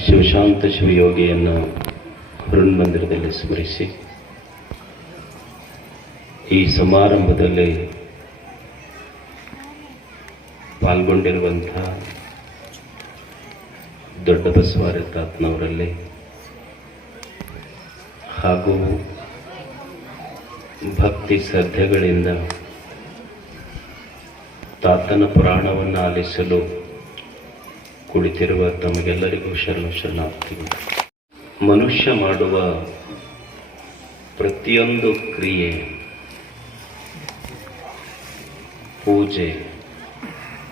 ಶಿವಶಾಂತ ಶಿವಯೋಗಿಯನ್ನು ಮಂದಿರದಲ್ಲಿ ಸ್ಮರಿಸಿ ಈ ಸಮಾರಂಭದಲ್ಲಿ ಪಾಲ್ಗೊಂಡಿರುವಂಥ ದೊಡ್ಡ ಬಸವಾರತಾತ್ನವರಲ್ಲಿ ಹಾಗೂ ಭಕ್ತಿ ಶ್ರದ್ಧೆಗಳಿಂದ ತಾತನ ಪುರಾಣವನ್ನು ಆಲಿಸಲು ಕುಳಿತಿರುವ ತಮಗೆಲ್ಲರಿಗೂ ಶರಣ ಶರಣಾಗ್ತೀವಿ ಮನುಷ್ಯ ಮಾಡುವ ಪ್ರತಿಯೊಂದು ಕ್ರಿಯೆ, ಪೂಜೆ,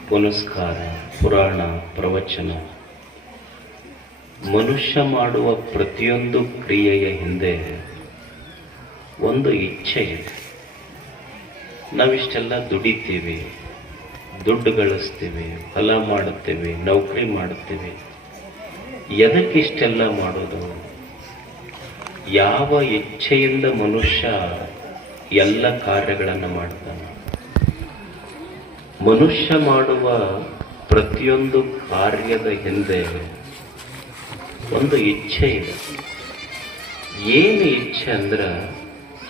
ಪುನಸ್ಕಾರ, ಪುರಾಣ, ಪ್ರವಚನ, ಮನುಷ್ಯ ಮಾಡುವ ಪ್ರತಿಯೊಂದು ಕ್ರಿಯೆಯ ಹಿಂದೆ ಒಂದು ಇಚ್ಛೆ ಇದೆ. ನಾವಿಷ್ಟೆಲ್ಲ ದುಡಿತೀವಿ. ದುಡ್ಡು ಗಳಿಸ್ತೇವೆ ಫಲ ಮಾಡುತ್ತೇವೆ, ನೌಕರಿ ಮಾಡುತ್ತೇವೆ. ಎದಕ್ಕಿಷ್ಟೆಲ್ಲ ಮಾಡೋದು? ಯಾವ ಇಚ್ಛೆಯಿಂದ ಮನುಷ್ಯ ಎಲ್ಲ ಕಾರ್ಯಗಳನ್ನು ಮಾಡ್ತಾನೆ? ಮನುಷ್ಯ ಮಾಡುವ ಪ್ರತಿಯೊಂದು ಕಾರ್ಯದ ಹಿಂದೆ ಒಂದು ಇಚ್ಛೆ ಇದೆ. ಏನು ಇಚ್ಛೆ ಅಂದ್ರೆ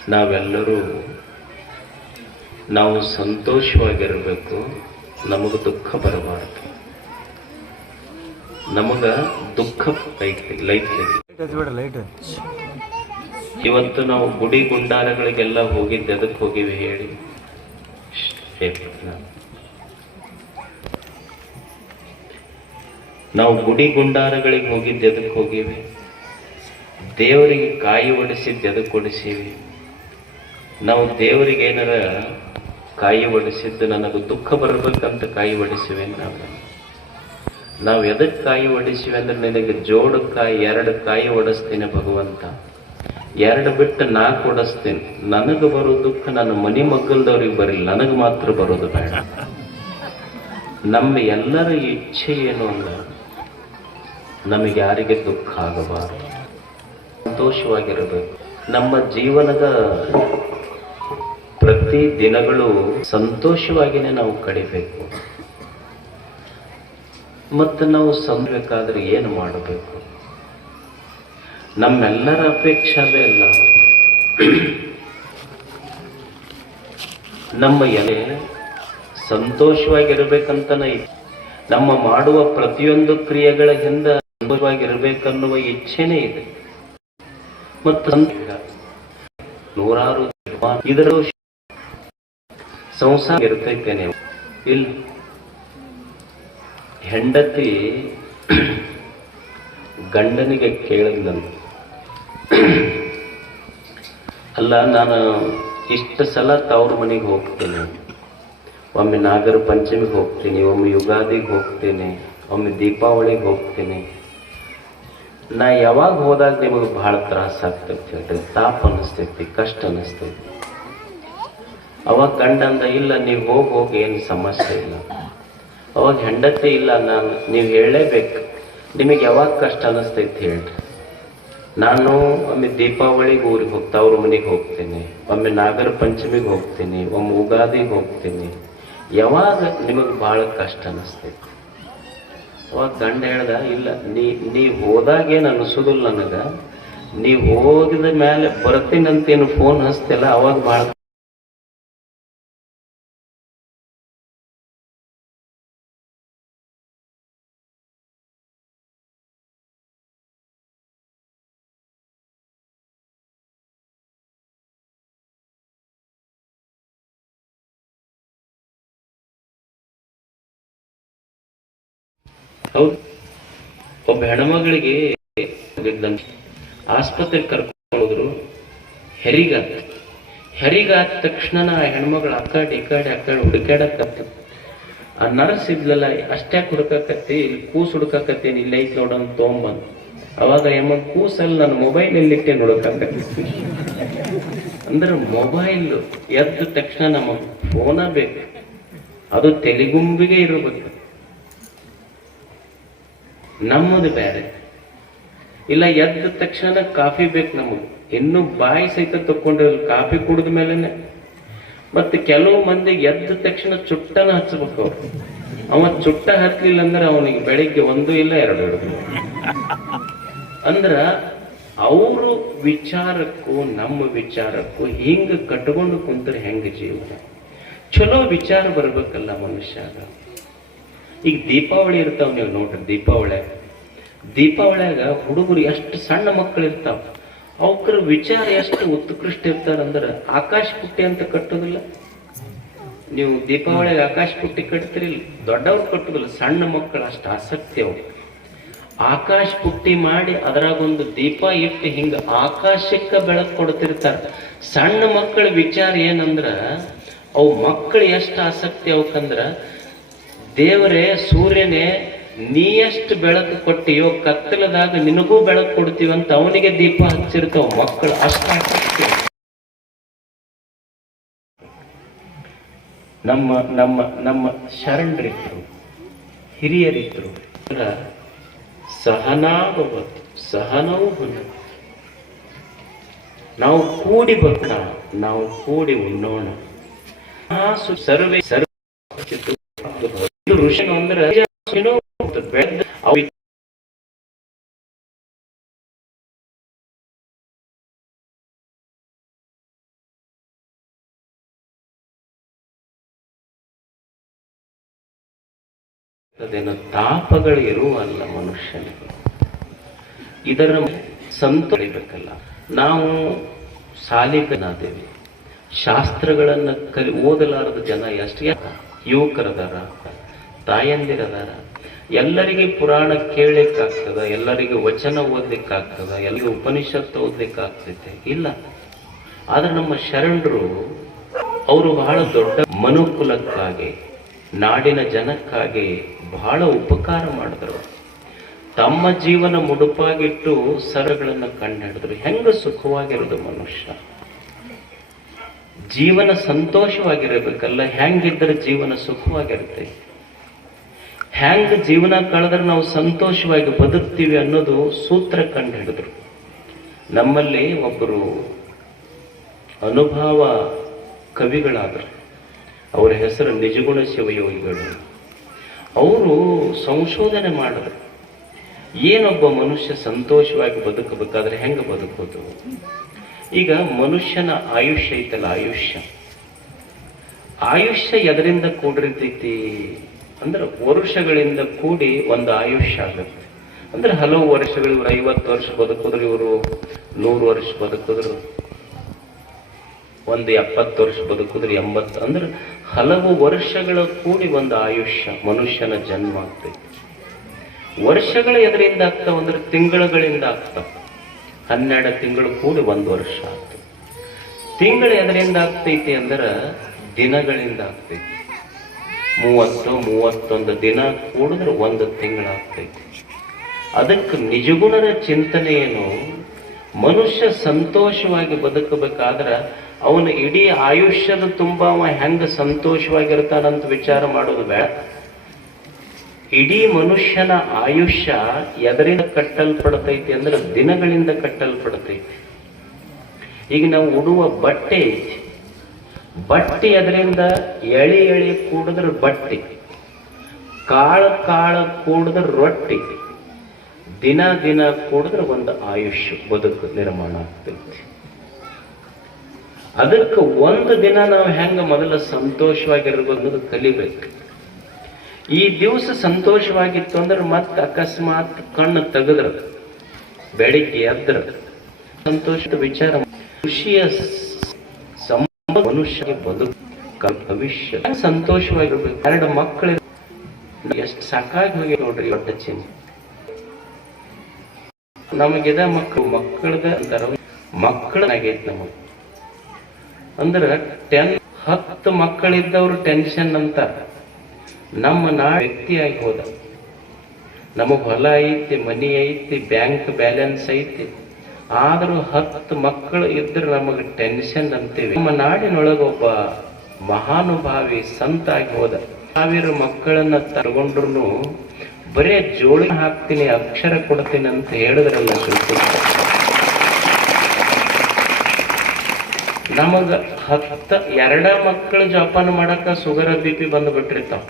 ನಾವೆಲ್ಲರೂ ನಾವು ಸಂತೋಷವಾಗಿರಬೇಕು ನಮಗೆ ದುಃಖ ಬರಬಾರದು. ನಮಗ ದುಃಖ ಲೈಟ್ ಇವತ್ತು ನಾವು ಗುಡಿ ಗುಂಡಾರಗಳಿಗೆಲ್ಲ ಹೋಗಿದ್ದೆ ಅದಕ್ಕೆ ಹೋಗಿವಿ ಹೇಳಿ. ನಾವು ಗುಡಿ ಗುಂಡಾರಗಳಿಗೆ ಹೋಗಿದ್ದೆ ಅದಕ್ಕೆ ಹೋಗಿವಿ? ದೇವರಿಗೆ ಕಾಯಿ ಒಡಿಸಿದ್ದು ಅದಕ್ಕೆ ಕೊಡಿಸೀವಿ ನಾವು ದೇವರಿಗೆ ಏನಾರ ಕಾಯಿ ಒಡಿಸಿದ್ದು ನನಗೆ ದುಃಖ ಬರಬೇಕಂತ ಕಾಯಿ ಒಡಿಸಿವೆ ನಾವು. ನಾವು ಎದಕ್ಕೆ ಕಾಯಿ ಒಡಿಸಿವೆ ಅಂದ್ರೆ ನಿನಗೆ ಜೋಡು ಕಾಯಿ, ಎರಡು ಕಾಯಿ ಒಡಿಸ್ತೀನಿ ಭಗವಂತ. ಎರಡು ಬಿಟ್ಟು ನಾಲ್ಕು ಒಡಿಸ್ತೀನಿ. ನನಗೆ ಬರೋ ದುಃಖ ನನ್ನ ಮನಿ ಮಗ್ಗಲ್ದವ್ರಿಗೆ ಬರಲಿಲ್ಲ ನನಗೆ ಮಾತ್ರ ಬರೋದು ಬೇಡ. ನಮ್ಮ ಎಲ್ಲರ ಇಚ್ಛೆ ಏನು ಅಂದ್ರೆ ನಮಗೆ ಯಾರಿಗೆ ದುಃಖ ಆಗಬಾರದು. ಸಂತೋಷವಾಗಿರಬೇಕು. ನಮ್ಮ ಜೀವನದ ಪ್ರತಿ ದಿನಗಳು ಸಂತೋಷವಾಗಿನೇ ನಾವು ಕಳಿಬೇಕು. ಮತ್ತು ನಾವು ಸಂಬೇಕಾದ್ರೆ ಏನು ಮಾಡಬೇಕು? ನಮ್ಮೆಲ್ಲರ ಅಪೇಕ್ಷೆ ಅಲ್ಲ. ನಮ್ಮ ಎಲೆ ಸಂತೋಷವಾಗಿರಬೇಕಂತನೇ ನಮ್ಮ ಮಾಡುವ ಪ್ರತಿಯೊಂದು ಕ್ರಿಯೆಗಳ ಹಿಂದೆ ಸಂತೋಷವಾಗಿರ್ಬೇಕನ್ನುವ ಇಚ್ಛೆನೇ ಇದೆ. ಮತ್ತು ನೂರಾರು ಇದರ ಸಂಸಾರ ನೀವು ಇಲ್ಲ ಹೆಂಡತಿ ಗಂಡನಿಗೆ ಕೇಳಿದ್ನಂತ ಅಲ್ಲ, ನಾನು ಇಷ್ಟು ಸಲ ತವ್ರ ಮನೆಗೆ ಹೋಗ್ತೇನೆ. ಒಮ್ಮೆ ನಾಗರ ಪಂಚಮಿಗೆ ಹೋಗ್ತೀನಿ, ಒಮ್ಮೆ ಯುಗಾದಿಗೆ ಹೋಗ್ತೀನಿ, ಒಮ್ಮೆ ದೀಪಾವಳಿಗೆ ಹೋಗ್ತೀನಿ. ನಾ ಯಾವಾಗ ಹೋದಾಗ ನಿಮಗೆ ಭಾಳ ತ್ರಾಸ ಆಗ್ತೈತಿ ಹೇಳ್ರಿ, ತಾಪ ಅನ್ನಿಸ್ತೈತಿ ಕಷ್ಟ ಅನ್ನಿಸ್ತೈತಿ ಅವಾಗ ಗಂಡ ಅಂದ ಇಲ್ಲ, ನೀವು ಹೋಗಿ ಹೋಗಿ ಏನು ಸಮಸ್ಯೆ ಇಲ್ಲ. ಅವಾಗ ಹೆಂಡತಿ ಇಲ್ಲ ನಾನು, ನೀವು ಹೇಳಲೇಬೇಕು ನಿಮಗೆ ಯಾವಾಗ ಕಷ್ಟ ಅನ್ನಿಸ್ತೈತಿ ಹೇಳ್ರಿ. ನಾನು ಒಮ್ಮೆ ದೀಪಾವಳಿಗೆ ಊರಿಗೆ ಹೋಗ್ತಾ, ಅವ್ರ ಮನೆಗೆ ಹೋಗ್ತೀನಿ. ಒಮ್ಮೆ ನಾಗರ ಪಂಚಮಿಗೆ ಹೋಗ್ತೀನಿ, ಒಮ್ಮೆ ಉಗಾದಿಗೆ ಹೋಗ್ತೀನಿ. ಯಾವಾಗ ನಿಮಗೆ ಭಾಳ ಕಷ್ಟ ಅನ್ನಿಸ್ತೈತಿ ಅವಾಗ ಗಂಡ ಹೇಳ್ದ, ಇಲ್ಲ, ನೀ, ನೀವು ಹೋದಾಗ ಏನು ಅನ್ನಿಸೋದಿಲ್ಲ ನನಗೆ. ನೀ ಹೋಗಿದ ಮೇಲೆ ಬರ್ತೀನಂತೇನು ಫೋನ್ ಹಚ್ತಿಲ್ಲ, ಅವಾಗ ಭಾಳ ಹೌದು. ಒಬ್ಬ ಹೆಣ್ಮಗಳಿಗೆ ಆಸ್ಪತ್ರೆಗೆ ಕರ್ಕೊಂಡು ಹೆರಿಗಾತ ಹೆರಿಗಾದ ತಕ್ಷಣ ಆ ಹೆಣ್ಮಗಳು ಅಕ್ಕಾಡಿ ಇಕ್ಕಾಡಿ ಅಕ್ಕಾಡಿ ಹುಡುಕಾಡಕತ್ತ ಆ ನರ್ಸ್ ಇದ್ಲಲ್ಲ ಅಷ್ಟ್ಯಾಕೆ ಹುಡುಕಾಕತ್ತಿ, ಇಲ್ಲಿ ಕೂಸ್ ಹುಡುಕಾಕತ್ತಿ ಇಲ್ಲಿ ಐತ್ ನೋಡೋಣ ತೊಗೊಂಬಂದು ಅವಾಗ ಎಮ್ಮ ಕೂಸಲ್ಲಿ ನನ್ನ ಮೊಬೈಲ್ ಎಲ್ಲಿಟ್ಟೆ ಹುಡುಕಾಕತ್ತಿ ಅಂದ್ರೆ ಮೊಬೈಲ್ ಎದ್ದ ತಕ್ಷಣ ನಮಗೆ ಫೋನ ಬೇಕು. ಅದು ತೆಲಿಗುಂಬಿಗೆ ಇರಬೇಕು. ನಮ್ಮದು ಬೇರೆ. ಇಲ್ಲ, ಎದ್ದ ತಕ್ಷಣ ಕಾಫಿ ಬೇಕು ನಮಗೆ. ಇನ್ನು ಬಾಯಿ ಸಹಿತ ತಕೊಂಡಿರಲ್ಲ ಕಾಫಿ ಕುಡಿದ ಮೇಲೆನೆ. ಮತ್ತೆ ಕೆಲವು ಮಂದಿ ಎದ್ದ ತಕ್ಷಣ ಚುಟ್ಟನ ಹಚ್ಚಬೇಕು ಅವ್ರು. ಅವ ಚುಟ್ಟ ಹತ್ಲಿಲ್ಲ ಅಂದ್ರೆ ಅವನಿಗೆ ಬೆಳಿಗ್ಗೆ ಒಂದು ಇಲ್ಲ ಎರಡು ಎರಡು ಅಂದ್ರ ಅವರು ವಿಚಾರಕ್ಕೂ ನಮ್ಮ ವಿಚಾರಕ್ಕೂ ಹಿಂಗ ಕಟ್ಕೊಂಡು ಕುಂತರೆ ಹೆಂಗ ಜೀವನ? ಚಲೋ ವಿಚಾರ ಬರ್ಬೇಕಲ್ಲ ಮನುಷ್ಯಾಗ. ಈಗ ದೀಪಾವಳಿ ಇರ್ತಾವ ನೀವು ನೋಡ್ರಿ, ದೀಪಾವಳಿ. ದೀಪಾವಳಿಯಾಗ ಹುಡುಗರು ಎಷ್ಟು ಸಣ್ಣ ಮಕ್ಕಳು ಇರ್ತಾವ ಅವಕ್ರ ವಿಚಾರ ಎಷ್ಟು ಉತ್ಕೃಷ್ಟ ಇರ್ತಾರಂದ್ರ ಆಕಾಶ ಪುಟ್ಟಿ ಅಂತ ಕಟ್ಟೋದಿಲ್ಲ. ನೀವು ದೀಪಾವಳಿಗೆ ಆಕಾಶ ಪುಟ್ಟಿ ಕಟ್ತಿರಿಲ್ಲ ದೊಡ್ಡವ್ರು ಕಟ್ಟೋದಿಲ್ಲ, ಸಣ್ಣ ಮಕ್ಕಳು ಅಷ್ಟು ಆಸಕ್ತಿ ಅವ್ರು. ಆಕಾಶ ಪುಟ್ಟಿ ಮಾಡಿ ಅದರಾಗೊಂದು ದೀಪ ಇಟ್ಟು ಹಿಂಗ ಆಕಾಶಕ್ಕೆ ಬೆಳಕು ಕೊಡ್ತಿರ್ತಾರ. ಸಣ್ಣ ಮಕ್ಕಳ ವಿಚಾರ ಏನಂದ್ರ, ಅವು ಮಕ್ಕಳು ಎಷ್ಟು ಆಸಕ್ತಿ ಅವಕ್ಕಂದ್ರ ದೇವರೇ, ಸೂರ್ಯನೇ ನೀ ಎಷ್ಟು ಬೆಳಕು ಕೊಟ್ಟಿಯೋ ಕತ್ತಲದಾಗ ನಿನಗೂ ಬೆಳಕು ಕೊಡ್ತೀವಂತ ಅವನಿಗೆ ದೀಪ ಹಚ್ಚಿರ್ತಾವ ಮಕ್ಕಳು. ಅಷ್ಟ ನಮ್ಮ ನಮ್ಮ ನಮ್ಮ ಶರಣರಿದ್ರು, ಹಿರಿಯರಿದ್ರು. ಸಹನಾಭವತ್ತು ಸಹನವು ಹೊಂದ ನಾವು ಕೂಡಿ ಬರೋಣ, ನಾವು ಕೂಡಿ ಉಣ್ಣೋಣ. ಸರ್ವೇ ಸರ್ವ ಇದು ಋಷಿ ಅಂದ್ರೆ ಅದೇನು ತಾಪಗಳು ಇರುವಲ್ಲ ಮನುಷ್ಯನಿಗೆ. ಇದರ ಸಂತೋಷಬೇಕಲ್ಲ ನಾವು ಸಾಲಿಗನಾದೇವಿ. ಶಾಸ್ತ್ರಗಳನ್ನು ಕಲಿ ಓದಲಾರದ ಜನ ಎಷ್ಟು ಯುವಕರದಾರ ತಾಯಂದಿರದಾರ. ಎಲ್ಲರಿಗೆ ಪುರಾಣ ಕೇಳಲಿಕ್ಕಾಗ್ತದ ಎಲ್ಲರಿಗೆ ವಚನ ಓದ್ಲಿಕ್ಕಾಗ್ತದ, ಎಲ್ಲರಿಗೂ ಉಪನಿಷತ್ತು ಓದ್ಲಿಕ್ಕಾಗ್ತೈತೆ? ಇಲ್ಲ. ಆದ್ರೆ ನಮ್ಮ ಶರಣರು, ಅವರು ಬಹಳ ದೊಡ್ಡ ಮನುಕುಲಕ್ಕಾಗಿ, ನಾಡಿನ ಜನಕ್ಕಾಗಿ ಬಹಳ ಉಪಕಾರ ಮಾಡಿದ್ರು. ತಮ್ಮ ಜೀವನ ಮುಡುಪಾಗಿಟ್ಟು ಸರಗಳನ್ನು ಕಂಡುಹಿಡಿದ್ರು ಹೆಂಗ ಸುಖವಾಗಿರೋದು ಮನುಷ್ಯ? ಜೀವನ ಸಂತೋಷವಾಗಿರಬೇಕಲ್ಲ, ಹೆಂಗಿದ್ರೆ ಜೀವನ ಸುಖವಾಗಿರುತ್ತೆ? ಹೆಂಗ ಜೀವನ ಕಳೆದ್ರೆ ನಾವು ಸಂತೋಷವಾಗಿ ಬದುಕ್ತೀವಿ ಅನ್ನೋದು ಸೂತ್ರ ಕಂಡುಹಿಡಿದ್ರು. ನಮ್ಮಲ್ಲಿ ಒಬ್ಬರು ಅನುಭವ ಕವಿಗಳಾದರು. ಅವರ ಹೆಸರು ನಿಜಗುಣ ಶಿವಯೋಗಿಗಳು. ಅವರು ಸಂಶೋಧನೆ ಮಾಡಿದ್ರು. ಏನೊಬ್ಬ ಮನುಷ್ಯ ಸಂತೋಷವಾಗಿ ಬದುಕಬೇಕಾದ್ರೆ ಹೆಂಗೆ ಬದುಕೋದು ಈಗ ಮನುಷ್ಯನ ಆಯುಷ್ಯ ಐತಲ್ಲ, ಆಯುಷ್ಯ. ಆಯುಷ್ಯ ಎದರಿಂದ ಕೂಡಿರ್ತೈತಿ? ಅಂದ್ರೆ ವರ್ಷಗಳಿಂದ ಕೂಡಿ ಒಂದು ಆಯುಷ್ಯ ಆಗುತ್ತೆ. ಅಂದ್ರೆ ಹಲವು ವರ್ಷಗಳು ಇವರು ಐವತ್ತು ವರ್ಷ ಬದುಕಿದ್ರು, ಇವರು ನೂರು ವರ್ಷ ಬದುಕಿದ್ರು, ಒಂದು ಎಪ್ಪತ್ತು ವರ್ಷ ಬದುಕಿದ್ರೆ, ಎಂಬತ್ತು, ಅಂದ್ರೆ ಹಲವು ವರ್ಷಗಳ ಕೂಡಿ ಒಂದು ಆಯುಷ್ಯ ಮನುಷ್ಯನ ಜನ್ಮ ಆಗ್ತೈತಿ. ವರ್ಷಗಳು ಎದರಿಂದ ಆಗ್ತಾವ ಅಂದ್ರೆ ತಿಂಗಳುಗಳಿಂದ ಆಗ್ತಾವ. ಹನ್ನೆರಡು ತಿಂಗಳು ಕೂಡಿ ಒಂದು ವರ್ಷ ಆಗ್ತದೆ ತಿಂಗಳು ಎದರಿಂದ ಆಗ್ತೈತಿ ಅಂದ್ರೆ ದಿನಗಳಿಂದ ಆಗ್ತೈತಿ. ಮೂವತ್ತು, ಮೂವತ್ತೊಂದು ದಿನ ಕೂಡಿದ್ರೆ ಒಂದು ತಿಂಗಳಾಗ್ತೈತಿ. ಅದಕ್ಕೆ ನಿಜಗುಣರ ಚಿಂತನೆ ಏನು ಮನುಷ್ಯ ಸಂತೋಷವಾಗಿ ಬದುಕಬೇಕಾದ್ರ ಅವನ ಇಡೀ ಆಯುಷ್ಯದ ತುಂಬ ಅವ ಹೆಂಗ ಸಂತೋಷವಾಗಿರ್ತಾನಂತ ವಿಚಾರ ಮಾಡೋದು ಬೇಡ. ಇಡೀ ಮನುಷ್ಯನ ಆಯುಷ್ಯ ಎದರಿಂದ ಕಟ್ಟಲ್ಪಡ್ತೈತಿ ಅಂದ್ರೆ ದಿನಗಳಿಂದ ಕಟ್ಟಲ್ಪಡ್ತೈತಿ. ಈಗ ನಾವು ಉಡುವ ಬಟ್ಟೆ ಬಟ್ಟೆ ಅದರಿಂದ ಎಳಿ ಎಳಿ ಕೂಡಿದ್ರೆ ಬಟ್ಟಿ, ಕಾಳು ಕಾಳು ಕೂಡಿದ್ರೆ ರೊಟ್ಟಿ, ದಿನ ದಿನ ಕೂಡಿದ್ರೆ ಒಂದು ಆಯುಷ್ಯ ಬದುಕು ನಿರ್ಮಾಣ ಆಗ್ತೈತಿ. ಅದಕ್ಕೆ ಒಂದು ದಿನ ನಾವು ಹೆಂಗ ಮೊದಲು ಸಂತೋಷವಾಗಿರ್ಬೋದು ಕಲಿಬೇಕು. ಈ ದಿವಸ ಸಂತೋಷವಾಗಿತ್ತು ಅಂದ್ರೆ ಮತ್ತೆ ಅಕಸ್ಮಾತ್ ಕಣ್ಣು ತೆಗೆದ್ರ, ಬೆಳಿಗ್ಗೆ ಎದ್ರ, ಸಂತೋಷದ ವಿಚಾರ, ಖುಷಿಯ ಮನುಷ್ಯ ಬದುಕು ಭವಿಷ್ಯ. ಸಂತೋಷವಾಗಿರ್ಬೇಕು? ಎರಡು ಮಕ್ಕಳು ಎಷ್ಟು ಸಾಕಾಗಿ ಹೋಗಿ ನೋಡ್ರಿ ದೊಡ್ಡ ಚಿಂತೆ ನಮಗಿದ ಮಕ್ಕಳು ಮಕ್ಕಳದ ಅಂತಾರ? ಮಕ್ಕಳಾಗೈತೆ ನಮಗೆ. ಅಂದ್ರ ಟೆನ್ ಹತ್ತು ಮಕ್ಕಳಿದ್ದವರು ಟೆನ್ಷನ್ ಅಂತ. ನಮ್ಮ ನಾ ವ್ಯಕ್ತಿಯಾಗಿ ಹೋದ. ನಮಗ್ ಹೊಲ ಐತಿ, ಮನಿ ಐತಿ, ಬ್ಯಾಂಕ್ ಬ್ಯಾಲೆನ್ಸ್ ಐತಿ. ಆದ್ರೂ ಹತ್ತು ಮಕ್ಕಳು ಇದ್ರೆ ನಮಗೆ ಟೆನ್ಷನ್ ಅಂತೀವಿ. ನಮ್ಮ ನಾಡಿನೊಳಗೆ ಒಬ್ಬ ಮಹಾನುಭಾವಿ ಸಂತಾಗಿ ಹೋದ. ಸಾವಿರ ಮಕ್ಕಳನ್ನ ತಗೊಂಡ್ರು ಬರೇ ಜೋಳ ಹಾಕ್ತೀನಿ, ಅಕ್ಷರ ಕೊಡ್ತೀನಿ ಅಂತ ಹೇಳಿದ್ರಲ್ಲ ಶಿಲ್ಪ ನಮಗ ಹತ್ತ ಎರಡ ಮಕ್ಕಳು ಜೋಪಾನ ಮಾಡಕ ಸುಗರ ಬಿ ಪಿ ಬಂದು ಬಿಟ್ಟಿರ್ತಾವ.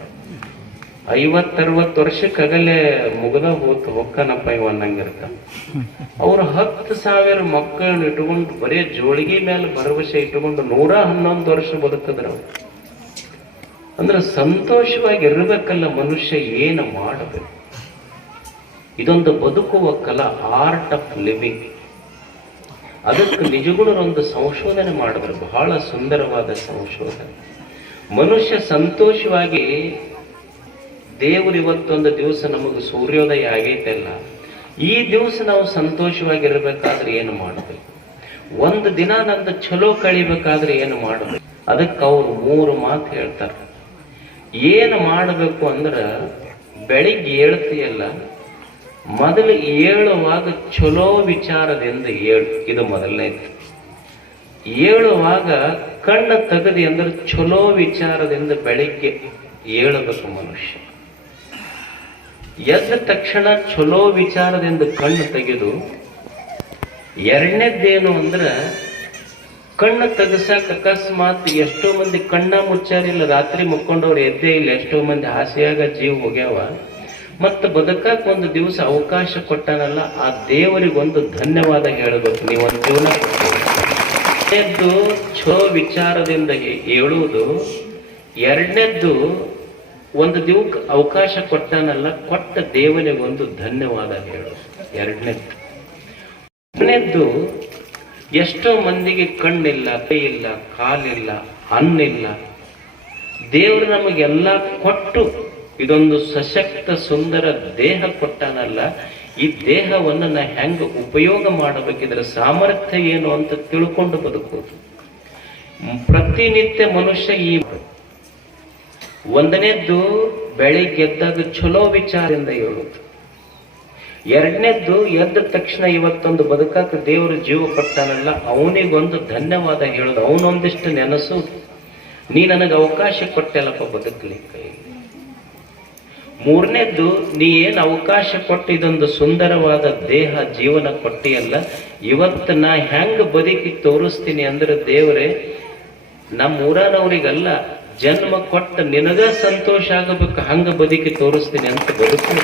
ಐವತ್ತರವತ್ತು ವರ್ಷಕ್ಕಾಗಲೇ ಮುಗದ ಹೋತು, ಹೊಕ್ಕನಪ್ಪ ಇವ ಅನ್ನಂಗಿರ್ತ. ಅವ್ರು ಹತ್ತು ಸಾವಿರ ಮಕ್ಕಳನ್ನ ಇಟ್ಕೊಂಡು ಬರೀ ಜೋಳಿಗೆ ಮೇಲೆ ಭರವಸೆ ಇಟ್ಟುಕೊಂಡು ನೂರ ಹನ್ನೊಂದು ವರ್ಷ ಬದುಕಿದ್ರ ಅಂದ್ರೆ ಸಂತೋಷವಾಗಿ ಇರಬೇಕಲ್ಲ ಮನುಷ್ಯ ಏನು ಮಾಡಬೇಕು? ಇದೊಂದು ಬದುಕುವ ಕಲಾ ಆರ್ಟ್ ಆಫ್ ಲಿವಿಂಗ್ ಅದಕ್ಕೆ ನಿಜಗುಣರೊಂದು ಸಂಶೋಧನೆ ಮಾಡಿದ್ರು, ಬಹಳ ಸುಂದರವಾದ ಸಂಶೋಧನೆ. ಮನುಷ್ಯ ಸಂತೋಷವಾಗಿ ದೇವರು ಇವತ್ತೊಂದು ದಿವಸ ನಮಗೆ ಸೂರ್ಯೋದಯ ಆಗೈತಲ್ಲ, ಈ ದಿವಸ ನಾವು ಸಂತೋಷವಾಗಿರ್ಬೇಕಾದ್ರೆ ಏನು ಮಾಡಬೇಕು ಒಂದು ದಿನ ನಂದು ಚಲೋ ಕಳಿಬೇಕಾದ್ರೆ ಏನು ಮಾಡಬೇಕು ಅದಕ್ಕೆ ಅವ್ರು ಮೂರು ಮಾತು ಹೇಳ್ತಾರೆ. ಏನು ಮಾಡಬೇಕು ಅಂದ್ರೆ, ಬೆಳಿಗ್ಗೆ ಏಳ್ತಿಯಲ್ಲ ಮೊದಲು ಏಳುವಾಗ ಚಲೋ ವಿಚಾರದಿಂದ ಏಳು, ಇದು ಮೊದಲನೇ ಏಳುವಾಗ ಕಣ್ಣು ತೆಗದಿ ಅಂದ್ರೆ ಚಲೋ ವಿಚಾರದಿಂದ ಬೆಳಿಗ್ಗೆ ಏಳಬೇಕು ಮನುಷ್ಯ. ಎದ್ದ ತಕ್ಷಣ ಚಲೋ ವಿಚಾರದಿಂದ ಕಣ್ಣು ತೆಗೆದು, ಎರಡನೇದ್ದೇನು ಅಂದ್ರೆ, ಕಣ್ಣು ತೆಗಸಕ್ ಅಕಸ್ಮಾತ್ ಎಷ್ಟೋ ಮಂದಿ ಕಣ್ಣ ಮುಚ್ಚಾರಿಲ್ಲ ರಾತ್ರಿ ಮುಕ್ಕೊಂಡವ್ರು ಎದ್ದೇ ಇಲ್ಲ, ಎಷ್ಟೋ ಮಂದಿ ಆಸೆಯಾಗ ಜೀವ ಹೋಗ್ಯಾವ ಮತ್ತು ಬದುಕಕ್ ಒಂದು ದಿವಸ ಅವಕಾಶ ಕೊಟ್ಟನಲ್ಲ, ಆ ದೇವರಿಗೊಂದು ಧನ್ಯವಾದ ಹೇಳಬೇಕು ನೀವೊಂದು ಜೀವನ ಎರಡನೇದ್ದು ಛೋ ವಿಚಾರದಿಂದ ಹೇಳುವುದು, ಎರಡನೇದ್ದು ಒಂದು ದಿವಕ್ಕೆ ಅವಕಾಶ ಕೊಟ್ಟಾನಲ್ಲ, ಕೊಟ್ಟ ದೇವನಿಗೊಂದು ಧನ್ಯವಾದ ಹೇಳು. ಎರಡನೇದ್ದು. ಮೂರನೇದ್ದು ಎಷ್ಟೋ ಮಂದಿಗೆ ಕಣ್ಣಿಲ್ಲ ಕೈ ಇಲ್ಲ ಕಾಲಿಲ್ಲ, ಹಣ್ಣಿಲ್ಲ. ದೇವರು ನಮಗೆಲ್ಲ ಕೊಟ್ಟು ಇದೊಂದು ಸಶಕ್ತ ಸುಂದರ ದೇಹ ಕೊಟ್ಟಾನಲ್ಲ, ಈ ದೇಹವನ್ನು ನಾ ಹೆಂಗ ಉಪಯೋಗ ಮಾಡಬೇಕಿದ್ರೆ ಸಾಮರ್ಥ್ಯ ಏನು ಅಂತ ತಿಳ್ಕೊಂಡು ಬದುಕೋದು ಪ್ರತಿನಿತ್ಯ ಮನುಷ್ಯ ಈ ಒಂದನೇದ್ದು ಬೆಳಿಗ್ಗೆ ಎದ್ದಾಗ ಚಲೋ ವಿಚಾರದಿಂದ ಹೇಳೋದು ಎರಡನೇದ್ದು ಎದ್ದ ತಕ್ಷಣ ಇವತ್ತೊಂದು ಬದುಕಾಕ ದೇವರು ಜೀವ ಕೊಟ್ಟಾನಲ್ಲ, ಅವನಿಗೊಂದು ಧನ್ಯವಾದ ಹೇಳೋದು ಅವನೊಂದಿಷ್ಟು ನೆನಸು. ನೀ ನನಗೆ ಅವಕಾಶ ಕೊಟ್ಟೆಲ್ಲಪ್ಪ ಬದುಕಲಿಕ್ಕೆ ಮೂರನೇದ್ದು, ನೀ ಏನು ಅವಕಾಶ ಕೊಟ್ಟು ಇದೊಂದು ಸುಂದರವಾದ ದೇಹ ಜೀವನ ಕೊಟ್ಟಿಯಲ್ಲ, ಇವತ್ತು ನಾ ಹೆಂಗ್ ಬದುಕಿ ತೋರಿಸ್ತೀನಿ ಅಂದ್ರೆ ದೇವರೇ ನಮ್ಮ ಊರನವ್ರಿಗಲ್ಲ ಜನ್ಮ ಕೊಟ್ಟ ನಿನಗ ಸಂತೋಷ ಆಗಬೇಕು ಹಂಗ ಬದುಕಿ ತೋರಿಸ್ತೀನಿ ಅಂತ ಬದುಕು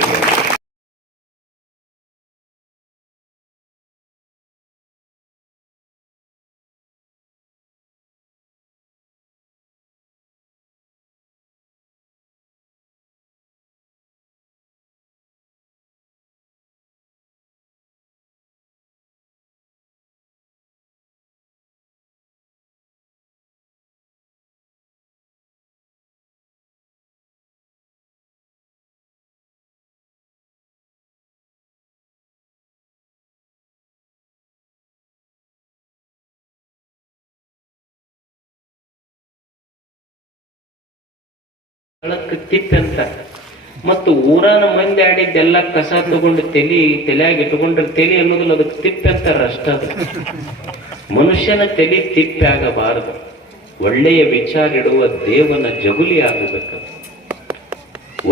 ಸ್ಥಳಕ್ಕೆ ಅಂತ. ಮತ್ತು ಊರಾನ ಮಂದಿ ಆಡಿದ್ದೆಲ್ಲ ಕಸ ತಗೊಂಡು ತಲಿ, ತಲೆಯಾಗಿ ಇಟ್ಕೊಂಡ್ರೆ ತಲೆ ಅನ್ನೋದಿಲ್ಲ ಅದಕ್ಕೆ ತಿಪ್ಪೆ ಅಂತಾರ ಅಷ್ಟ ಅದು. ಮನುಷ್ಯನ ತಲೆ ತಿಪ್ಪೆ ಆಗಬಾರದು. ಒಳ್ಳೆಯ ವಿಚಾರ ಇಡುವ ದೇವನ ಜಗುಲಿ ಆಗಬೇಕು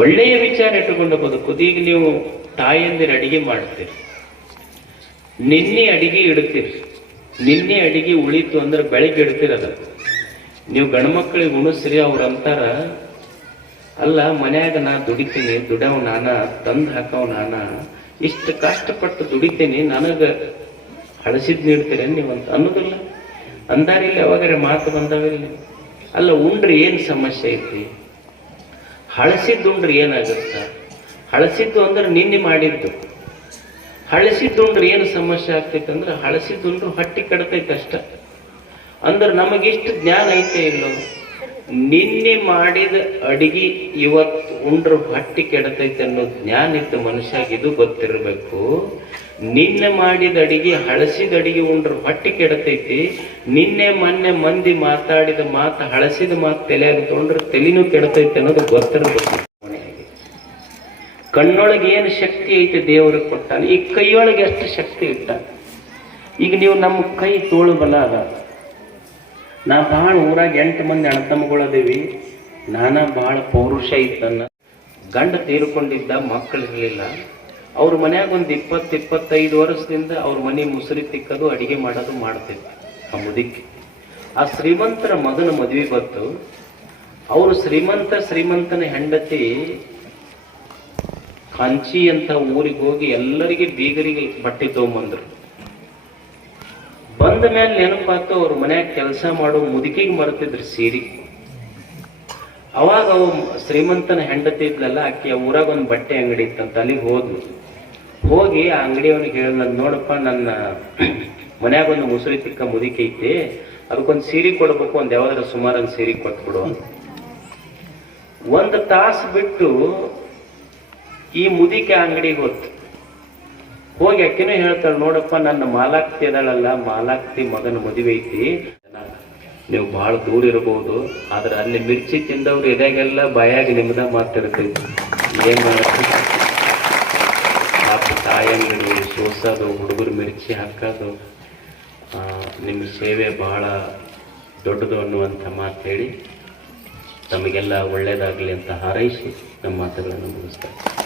ಒಳ್ಳೆಯ ವಿಚಾರ ಇಟ್ಟುಕೊಂಡು ಬದುಕುದು. ಈಗ ನೀವು ತಾಯಂದಿರ ಅಡಿಗೆ ಮಾಡ್ತೀರಿ. ನಿನ್ನೆ ಅಡಿಗೆ ಇಡ್ತೀರಿ. ನಿನ್ನೆ ಅಡಿಗೆ ಉಳಿತು ಅಂದ್ರೆ ಬೆಳಿಗ್ಗೆ ಇಡ್ತೀರದ ನೀವು ಗಂಡ್ಮಕ್ಳಿಗೆ ಉಣಿಸ್ರಿ, ಅವ್ರ ಅಂತಾರ ಅಲ್ಲ ಮನ್ಯಾಗ ನಾ ದುಡಿತೀನಿ, ದುಡವ್ ನಾನ, ತಂದ್ ಹಾಕವ್ ನಾನ, ಇಷ್ಟು ಕಷ್ಟಪಟ್ಟು ದುಡಿತೀನಿ, ನನಗ ಹಳಸಿದ್ ನೀಡ್ತೀರ ನೀವಂತ ಅನ್ನೋದಿಲ್ಲ. ಅಂದಾರಿಲ್ಲ ಯಾವಾಗಾರೆ ಮಾತು ಬಂದವಿಲ್ಲ. ಅಲ್ಲ, ಉಂಡ್ರಿ ಏನು ಸಮಸ್ಯೆ ಐತಿ? ಹಳಸಿದ್ದು ಉಂಡ್ರಿ ಏನಾಗುತ್ತ? ಹಳಸಿದ್ದು ಅಂದ್ರೆ ನಿನ್ನೆ ಮಾಡಿದ್ದು. ಹಳಸಿದ್ದುಂಡ್ರೆ ಏನು ಸಮಸ್ಯೆ ಆಗ್ತೈತೆ ಅಂದ್ರೆ ಹಳಸಿದ್ದುಂಡ್ರು ಹೊಟ್ಟಿ ಕಡ್ತೈತೆ ಅಷ್ಟ. ಅಂದ್ರೆ ನಮಗಿಷ್ಟು ಜ್ಞಾನ ಐತೆ ಇಲ್ಲೋ? ನಿನ್ನೆ ಮಾಡಿದ ಅಡಿಗೆ ಇವತ್ತು ಉಂಡ್ರ ಹೊಟ್ಟಿ ಕೆಡತೈತೆ ಅನ್ನೋ ಜ್ಞಾನ ಇದ್ದ ಮನುಷ್ಯಾಗ ಇದು ಗೊತ್ತಿರಬೇಕು. ನಿನ್ನೆ ಮಾಡಿದ ಅಡಿಗೆ, ಹಳಸಿದ ಅಡಿಗೆ ಉಂಡ್ರ ಹೊಟ್ಟಿ ಕೆಡತೈತಿ. ನಿನ್ನೆ, ಮೊನ್ನೆ ಮಂದಿ ಮಾತಾಡಿದ ಮಾತು, ಹಳಸಿದ ಮಾತು ತಲೆಯಾಗ ತೊಗೊಂಡ್ರೆ ತಲೆನೂ ಕೆಡತೈತೆ ಅನ್ನೋದು ಗೊತ್ತಿರಬೇಕು. ಕಣ್ಣೊಳಗೆ ಏನು ಶಕ್ತಿ ಐತೆ ದೇವರು ಕೊಟ್ಟಾನ? ಈ ಕೈಯೊಳಗೆ ಎಷ್ಟು ಶಕ್ತಿ ಇಟ್ಟ ಈಗ ನೀವು ನಮ್ಮ ಕೈ ತೋಳು ಬಲ ಅದ ನಾ ಭಾಳ ಊರಾಗ ಎಂಟು ಮಂದಿ ಅಣ್ಣತಮ್ಮಗಳದೇವಿ. ನಾನ ಭಾಳ ಪೌರುಷ ಇದ್ದನ್ನ ಗಂಡ ತೀರ್ಕೊಂಡಿದ್ದ ಮಕ್ಕಳಿರ್ಲಿಲ್ಲ ಅವ್ರ ಮನ್ಯಾಗ ಒಂದು ಇಪ್ಪತ್ತು ಇಪ್ಪತ್ತೈದು ವರ್ಷದಿಂದ ಅವ್ರ ಮನೆ ಮುಸುರಿ ತಿಕ್ಕದು, ಅಡಿಗೆ ಮಾಡೋದು ಮಾಡ್ತಿದ್ದ ಆ ಮುದಿಕ್ಕೆ ಆ ಶ್ರೀಮಂತರ ಮಗನ ಮದುವೆ ಬಂತು. ಅವರು ಶ್ರೀಮಂತ ಶ್ರೀಮಂತನ ಹೆಂಡತಿ ಕಂಚಿ ಅಂತ ಊರಿಗೆ ಹೋಗಿ ಎಲ್ಲರಿಗೆ ಬೀಗರಿಗೆ ಬಟ್ಟೆ ತಗೊಂಬಂದ್ರು. ಬಂದ ಮೇಲೆ ನೆನಪಾತು ಅವ್ರ ಮನ್ಯಾಗ ಕೆಲಸ ಮಾಡೋ ಮುದುಕಿಗೆ ಮರ್ತಿದ್ರು ಸೀರೆ. ಅವಾಗ ಅವ ಶ್ರೀಮಂತನ ಹೆಂಡತಿ ಇದ್ಲಲ್ಲ, ಆಕೆ ಊರಾಗ ಒಂದು ಬಟ್ಟೆ ಅಂಗಡಿ ಇತ್ತಂತ ಅಲ್ಲಿಗೆ ಹೋದ್ಲು. ಹೋಗಿ ಆ ಅಂಗಡಿಯವನಿಗೆ ಹೇಳಿದ ನೋಡಪ್ಪ ನನ್ನ ಮನ್ಯಾಗ ಒಂದು ಮುಸುರಿ ತಿಕ್ಕ ಮುದುಕಿ ಐತಿ, ಅದಕ್ಕೊಂದು ಸೀರೆ ಕೊಡ್ಬೇಕು, ಒಂದು ಯಾವ್ದಾರ ಸುಮಾರು ಸೀರೆ ಕೊಟ್ಬಿಡು. ಒಂದು ತಾಸು ಬಿಟ್ಟು ಈ ಮುದಿಕೆ ಅಂಗಡಿಗೆ ಹೋತ್. ಹೋಗಿ ಅಕ್ಕಿನೂ ಹೇಳ್ತಾಳೆ, ನೋಡಪ್ಪ, ನನ್ನ ಮಾಲಾಕ್ತಿ ಅದಳಲ್ಲ, ಮಾಲಾಕ್ತಿ ಮಗನ ಮದುವೆ ಐತಿ. ನೀವು ಬಹಳ ದೂರ ಇರಬಹುದು ಆದ್ರೆ ಅಲ್ಲಿ ಮಿರ್ಚಿ ತಿಂದವ್ರು ಎದೆಗೆಲ್ಲ ಬಾಯಾಗಿ ನಿಮ್ದ ಮಾತಾಡ್ತೈತಿ ಏನ್ ಪಾಪ ತಾಯಂಗಡಿ ಸೋಸೋದು, ಹುಡುಗರು ಮಿರ್ಚಿ ಹಾಕೋದು ನಿಮ್ಮ ಸೇವೆ ಬಹಳ ದೊಡ್ಡದು ಅನ್ನುವಂಥ ಮಾತು ಹೇಳಿ, ತಮಗೆಲ್ಲ ಒಳ್ಳೇದಾಗಲಿ ಅಂತ ಹಾರೈಸಿ ನಮ್ಮ ಮಾತುಗಳನ್ನು ಮುಗಿಸ್ತಾರೆ